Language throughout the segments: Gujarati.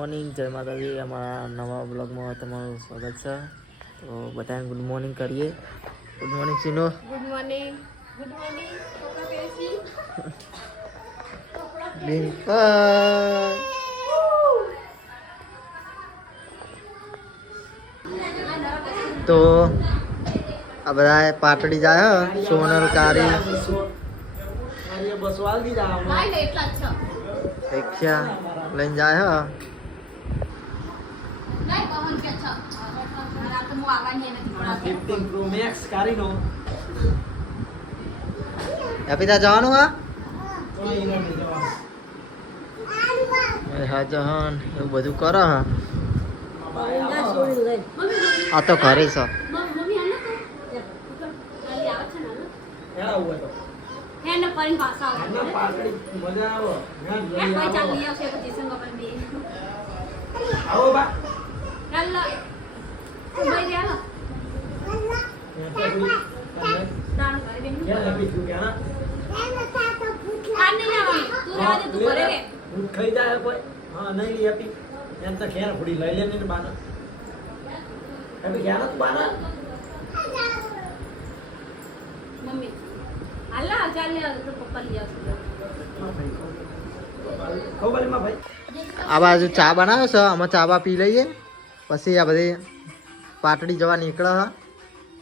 મોર્નિંગ જય માતાજી અમારા નવા બ્લોગમાં તમારું સ્વાગત છે તો બધાને ગુડ મોર્નિંગ કરીએ ગુડ મોર્નિંગ સીનો ગુડ મોર્નિંગ ગુડ મોર્નિંગ કોકા કેસી ડિમ્પલ તો આ બધા પાટડી જાય હે. સોનલ કારી ભાઈ ને એટલા જ છે ભેખ્યા લઈને જાય હે. નહીં પવન કે છે આ તો હું? આવવાની નથી પણ અપિતા જવાનું. હા હા જહાન. એવું બધું કરો હા. આ તો ઘરે છો. ખાલી આવે. એમ ખ્યાલ હતું બાના મમ્મી હાલા ચાલ પપ્પા લઈ આવશે આ બાજુ ચા બનાવ્યો છે? અમે ચા બા પી લઈએ. પછી આ બધી પાટડી જવા નીકળે હા.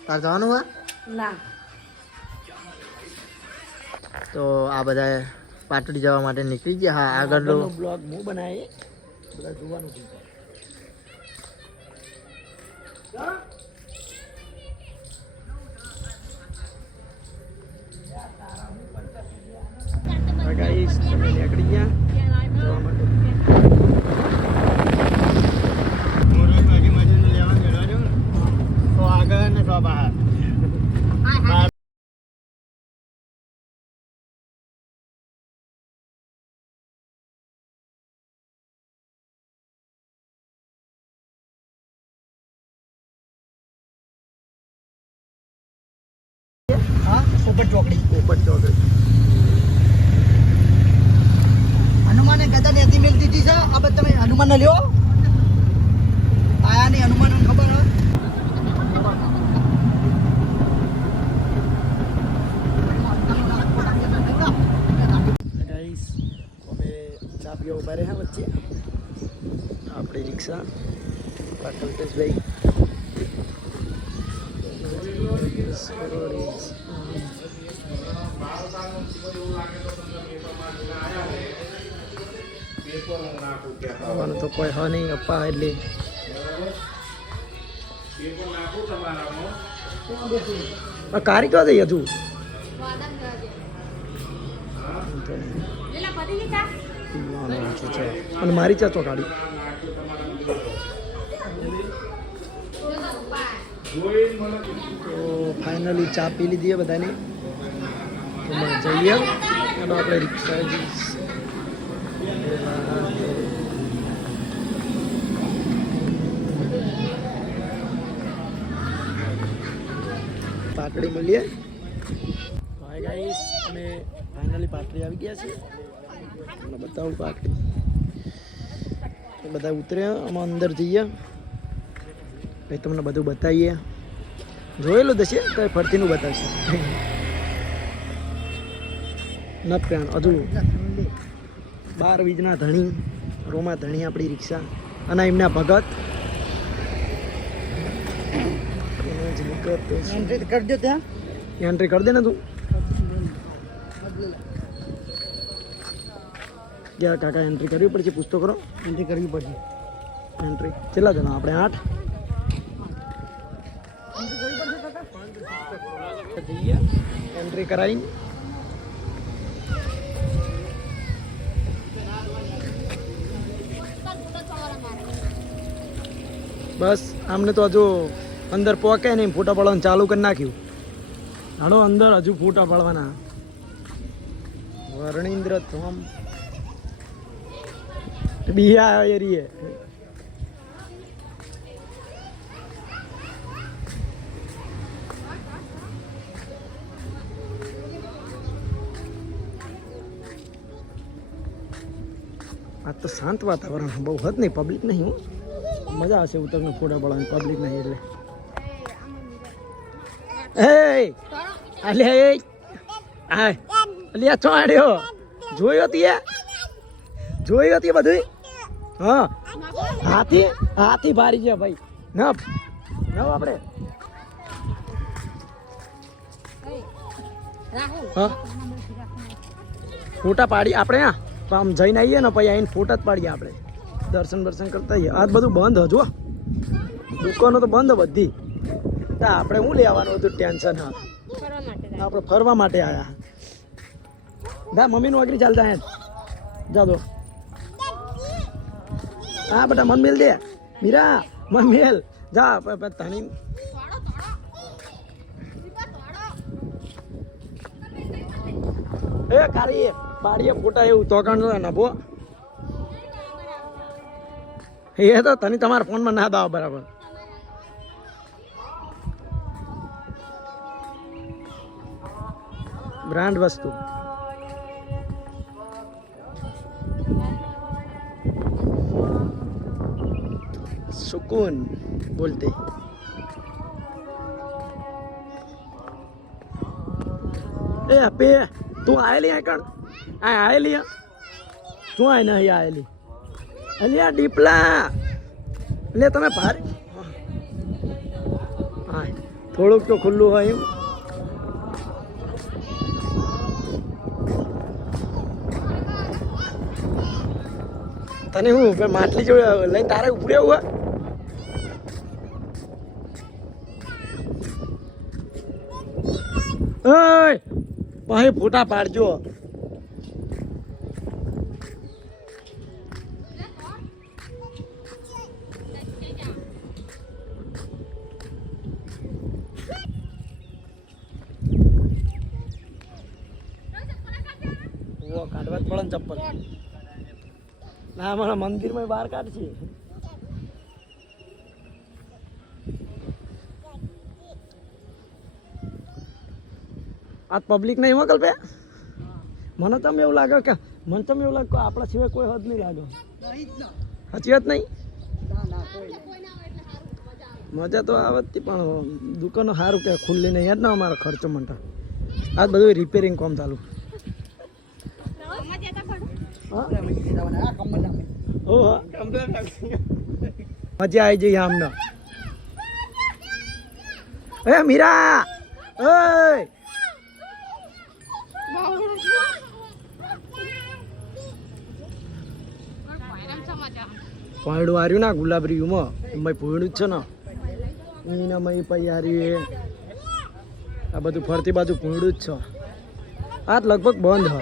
તાર જવાનું હા? ના. તો આ બધા પાટડી જવા માટે નીકળી ગયા. હા આગળનો બ્લોગ હું બનાવી બધા જોવાનું છે. ગાઈસ તમે નીકળી ગયા જવા માટે તો આગળ ને તો બહાર હા પોપટ ચોકડી પોપટ ચોકડી હનુમાને ગદા નથી મેલ દીધી છે આ બધા તમે હનુમાન લ્યો આયા નહીં હનુમાન ખબર હોય ગાઈસ અમે પીવા ઊભા રહ્યા વચ્ચે આપણી રિક્ષા કલ્પેશભાઈ આવવાનું તો કોઈ હા અપ્પા એટલે. કારી ક્યાં જઈ હજુ? અને મારી ચા ચોટાડી. તો ફાઇનલી ચા પી લીધી બધાની. જઈએ. અને આપણે રિક્ષા પાટડી મળીએ. હાય ગાઈસ અમે ફાઇનલી પાટડી આવી ગયા છીએ. તમને બતાવું પાટડી બધા ઉતર્યા અમે અંદર જઈએ. પછી તમને બધું બતાવીએ. જોયેલું દશે તો ફરતીનું બતાવશે. ન પ્રાણ હજુ બાર વીજના ધણી રોમા ધણી આપણી રિક્ષા. અને એમના ભગત. કરી દે ત્યાં. એન્ટ્રી કરી દે ને તું. ક્યાં કાકા એન્ટ્રી કરવી પડશે પૂછતો કરો એન્ટ્રી કરવી પડશે. એન્ટ્રી કેટલા જણા? આપણે આઠ. એન્ટ્રી કરાવી બસ આમને તો હજુ અંદર પોકે નહીં ફોટા પાડવાનું ચાલુ કરી નાખ્યું. હાલો અંદર હજુ ફોટા પાડવાના. વર્ણિન્દ્ર થોમ. બિયા એરીએ આ તો શાંત વાતાવરણ બહુ હદ નહીં પબ્લિક નહીં હું. મજા આવશે ઉત્તરનો ફોટા પડવાની. પબ્લિક નહીં એટલે. એ અલે આ અલ્યા, ચો આડ્યો? જોયો તીએ જોયો તીએ બધું હા. હાથી હાથી ભારી છે ભાઈ. નપ નવ આપણે ફોટા પાડી આપણે આ. આમ જઈને આવીએ ને પછી આવીને ફોટા જ પાડીએ આપણે દર્શન દર્શન કરતા આવીએ. આ બધું બંધ હજુ દુકાનો તો બંધ બધી. તો આપણે શું લેવાનું હતું ટેન્શન, હા. આપણે ફરવા માટે આવ્યા દા મમ્મીનું આગળ ચાલતા હે જા દો. હા, બેટા, મન મેલ દે. મીરા, મન મેલ. જા તણી. એ કારી બાડીએ ફોટા એવું તોકણ નભો. એ તો તને તમારા ફોનમાં ના દાવ બરાબર. બ્રાન્ડ વસ્તુ. કોણ બોલતે એ આપે તું આવેલી આગળ આ આવેલી તું આ નહીં આવેલી અલ્યા ડીપલા લે તમે ભાર હા થોડુંક તો ખુલ્લું હોય એમ તને હું માટલી જોડે લઈને તારે ઉપડ્યા હોય ઓય ભાઈ ફોટા પાડજો. કાઢવા જ પડે ને ચપ્પલ. ના અમારા મંદિરમાં બહાર કાઢશે આજ પબ્લિક નહીં મોકલ પે મને તો એવું લાગે કે, મને તો એવું લાગે આપણા સિવાય કોઈ હદ નહીં લાગે. સાચી વાત નહીં? મજા તો આવતી પણ દુકાનો સારું કે, ખુલ્લી નહીં. યાદ ના અમારો ખર્ચો મંટા. આજ બધું રિપેરિંગ કામ ચાલુ. મજા આવી જઈ આમને એ મીરા! ઓય! પાયડું હાર્યું ના ગુલાબરીમાં એમાં ભોયડું જ છે ને. એના મય પછી હારી આ બધું ફરતી બાજુ ભોયડું જ છે. આ લગભગ બંધ હ.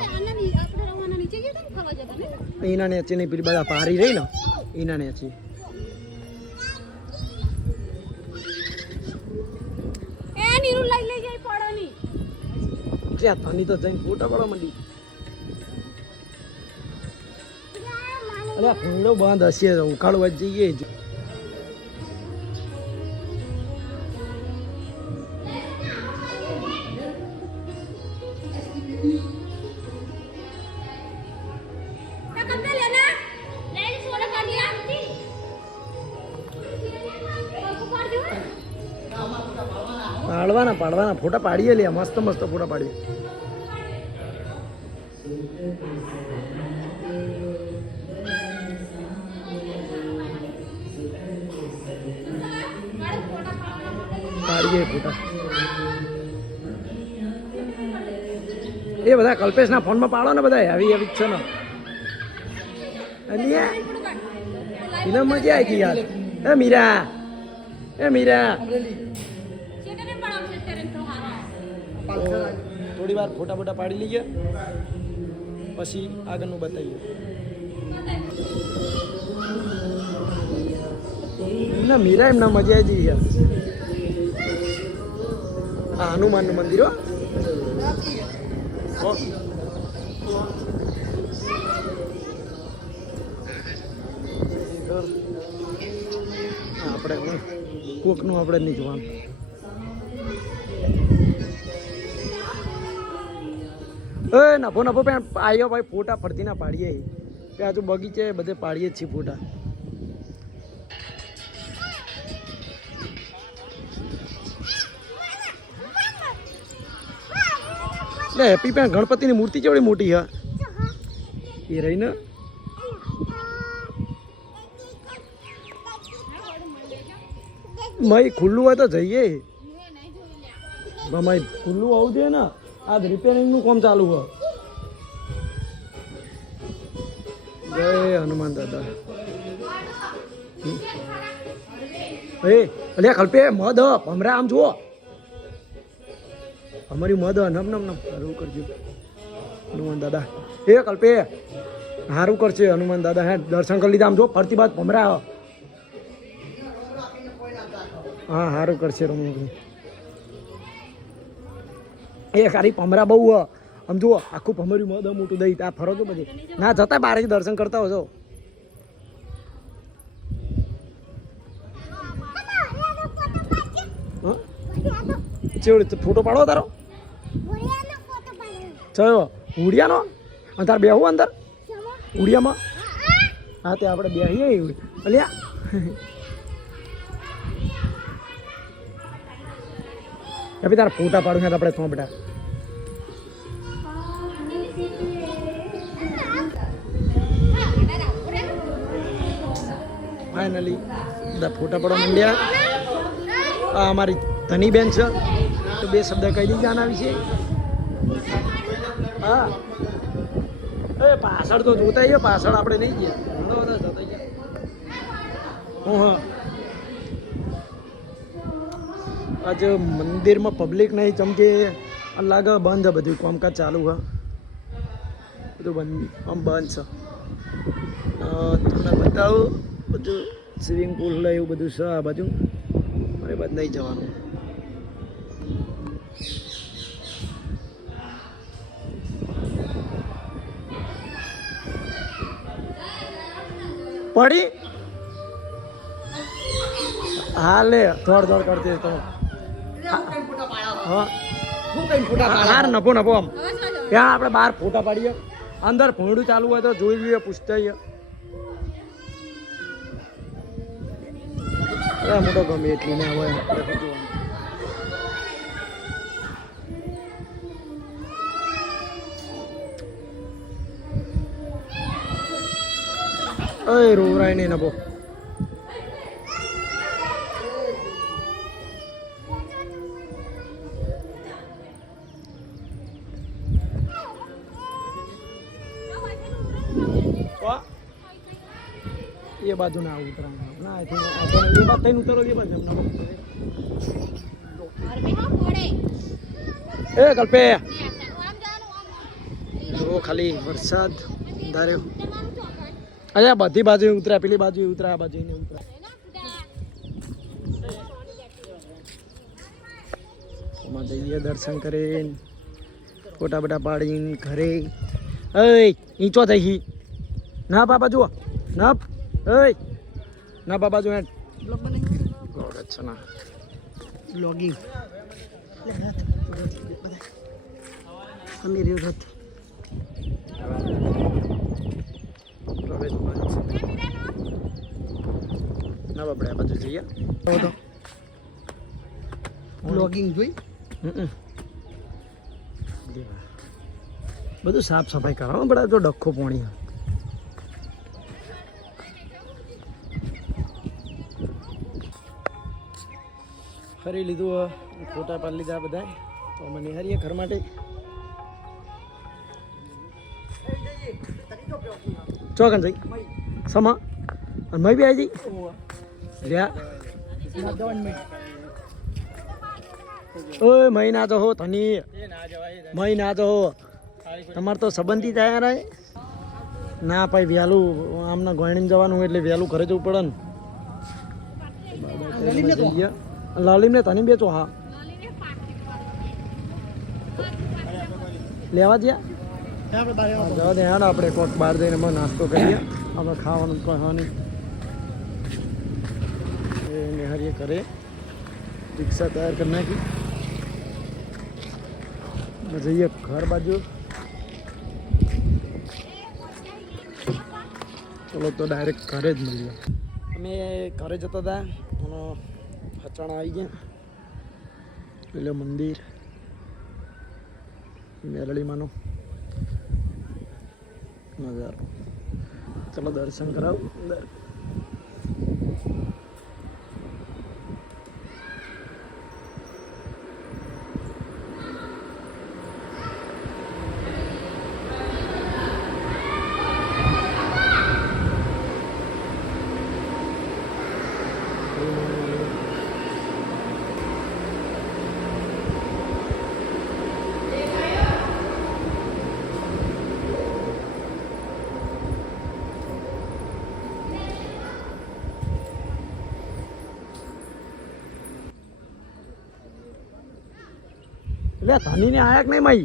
એના નેચી નહીં પેલી બધા પારી રહી ને એના નેચે. ત્યાં તની તો જઈને ફોટા પડવા માંડી. અરે ભોયડો બંધ હશે ઉખાડવા જઈએ. પાડવાના પાડવાના, ફોટા પાડીએ લે, મસ્ત મસ્ત ફોટા પાડીએ. પાડીએ ફોટા. એ બધા કલ્પેશના ફોનમાં પાડો ને બધા આવી આવી છે ને. મજા આવી ગઈ યાર? એ મીરા. એ મીરા. તો થોડી વાર ફોટા ફોટા પાડી લઈએ પછી આગળનું બતાવીએ. ના મીરા એમના મજા આવી જઈએ હા હનુમાનનું મંદિર હો. આપણે કોકનું આપણે નહીં જોવાનું. એ નફો નફો પણ આવ્યો ભાઈ ફોટા ફરતી ના પાડીએ. કે આજુ બગીચે બધે પાડીએ જ છીએ ફોટા. એટલે હેપી પેન ગણપતિની મૂર્તિ કેવડી મોટી હા? એ રહી ને? મય ખુલ્લું હોય તો જઈએ. મય ખુલ્લું આવું જોઈએ ને? આ રિપેરિંગનું કામ ચાલુ હોય. જય હનુમાન દાદા. એ અલે કલ્પે મદ ભમરા, આમ જુઓ. અમારી મદ નમ નમ નમ. સારું કરજો. હનુમાન દાદા. એ કલ્પે, સારું કરશે હનુમાન દાદા. હે, દર્શન કરી લીધા. આમ જો ફરતી બાદ ભમરા. હા, સારું કરશે રમવું એ ખાલી ભમરા બહુ. આમ જુઓ, આખું ભમર્યું મદ મોટું દઈ ત્યાં ફરો છો પછી ના, જતા બારેથી દર્શન કરતા હો? છો? ચેવડી ફોટો પાડો તારો? ચયો ઉડિયાનો? અને તાર બેહું અંદર? ઉડિયામાં? હા, તે આપણે બેહીએ અલ્યા. બી તારા ફોટા પાડું આપણે તો બેટા? ફાઇનલી બધા ફોટા પાડવા માંડ્યા. આ અમારી ધની બેન છે. તો બે શબ્દ કહી દીધા આના વિશે હા. એ પાછળ તો જોતા પાછળ આપણે નહીં ગયા. ઘણા બધા જતા હા. આજે મંદિરમાં પબ્લિક નહીં ચમકે લાગે બંધ બધું, કામકાજ ચાલુ હા બધું બંધ, આમ બંધ છે. તમને બતાવું, બધું સ્વિમિંગ પુલ ને એવું બધું છે આ બાજુ. મારે બાદ નહીં જવાનું. પડી? હા, લે દોડ દોડ કરતી તો. હા. હાર નફો નફો આમ. ત્યાં આપણે બહાર ફોટા પાડીએ. અંદર ભોંડું ચાલુ હોય તો જોઈ લઈએ પૂછતા આવીએ મોટો ગમે એટલી ને હવે અય રોવરાય નહીં નભો. બાજુ ના ઉતરાણ ના એ થઈને ઉતરો એ બાજુ. એ કલ્પે જો ખાલી વરસાદ ધાર્યો અચ્છા બધી બાજુ ઉતરા પેલી બાજુ ઉતરા આ બાજુ ઉતરા એમાં જઈએ દર્શન કરીને ફોટા બટા પાડીને ઘરે. અય ઈંચો થઈ. ના બાપા જુઓ. ના અય ના બાબા જો ગોડ અચ્છા ના. બ્લોગિંગ અમીર રથ પ્રવેશ બંધ ના બાપડે આ બાજુ જઈએ. તો. બ્લોગિંગ જોઈ? હમ. બધું સાફ સફાઈ કરાવો બધા તો ડખો પોણી. ફરી લીધું. ફોટા પાડી લીધા બધા તો અમે નિહારીએ ઘર માટે. ચોકન જઈ. સમા. અને મય બી આવી જઈ. લ્યા. ઓય મય ના હો ધની. મય ના હો તમારે તો સંબંધી તૈયાર રહે ના ભાઈ વહેલું આમના ગોયણીને જવાનું એટલે વહેલું ઘરે જવું પડે ને. લાલીમને તને બેચો હા લેવા જ્યાં? જવા દે હેડ આપણે કોક બહાર જઈને અમે નાસ્તો કરીએ. આપણે ખાવાનું કહેવાની એ નિહારીએ કરે રિક્ષા તૈયાર કરી નાખી. જઈએ ઘર બાજુ. ચલો તો ડાયરેક્ટ ઘરે જ મળીએ. અમે ઘરે જતા હતા હચાણા આવી ગયા. એટલે મંદિર મેરળીમાંનું નજારો. ચલો દર્શન કરાવ. એટલે ધનીને આયા નહીં મઈ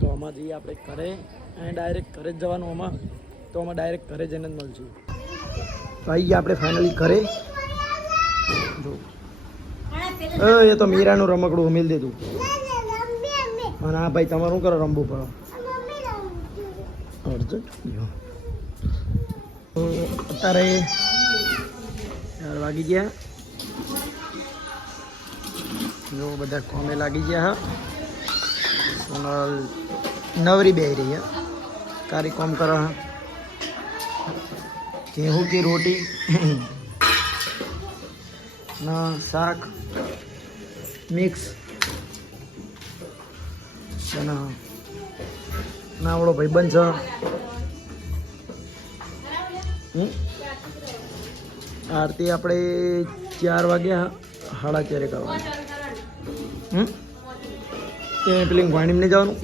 તો આમાં જઈએ આપણે ઘરે અને ડાયરેક્ટ ઘરે જ જવાનું આમાં. તો આમાં ડાયરેક્ટ ઘરે જઈને જ મળશું. તો આવી ગયા આપણે ફાઇનલી ઘરે. જો. એ તો મીરાનું રમકડું ઉમેલ દીધું અને હા ભાઈ તમારું કરો રમવું પડો? અત્યારે વાગી ગયા. જો બધા કોમે લાગી ગયા સોનલ નવરી બે રહી કારી કોમ કરો ઘેહું કે રોટી? ના, શાક. મિક્સ. ના નાવડો ભાઈબંધ છે. આરતી આપણે ચાર વાગ્યા સાડા ચારે કરવાનું? હમ? તે પેલી વાણીમને જવાનું?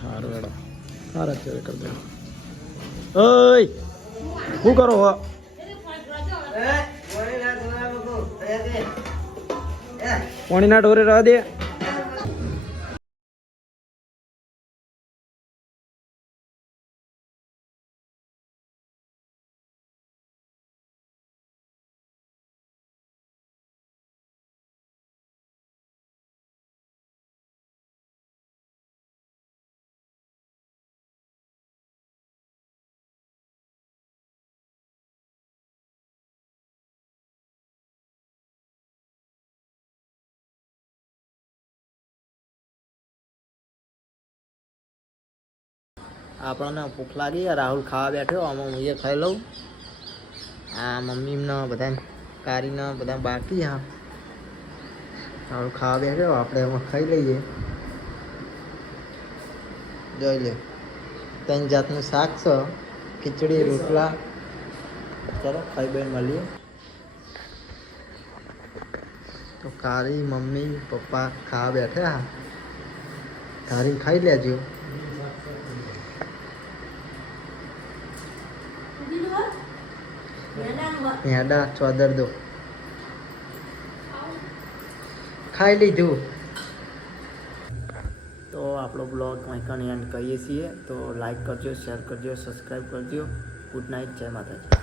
સારું હેડો. સારા ચારે કરી દે ઓય! શું કરો હો? પાણીના ઢોરે રહ દે? આપણને ભૂખ લાગી રાહુલ ખાવા બેઠો, આમાં હું એ ખાઈ લઉં. આ મમ્મીને બધા કારીને બધા બાકી હા રાહુલ ખાવા બેઠો, આપણે એમાં ખાઈ લઈએ. જોઈ લે, ત્રણ જાતનું શાક છે, ખીચડી, રોટલા. ચાલો, ખાઈ બેન મળીએ. તો કારી, મમ્મી, પપ્પા ખાવા બેઠા. હા કારી ખાઈ લેજો. હેડા ચોદર દો. ખાઈ લીધું. તો આપણો બ્લોગ અહીં એન્ડ કહીએ છીએ. તો લાઈક કરજો શેર કરજો સબસ્ક્રાઈબ કરજો. ગુડ નાઇટ જય માતાજી.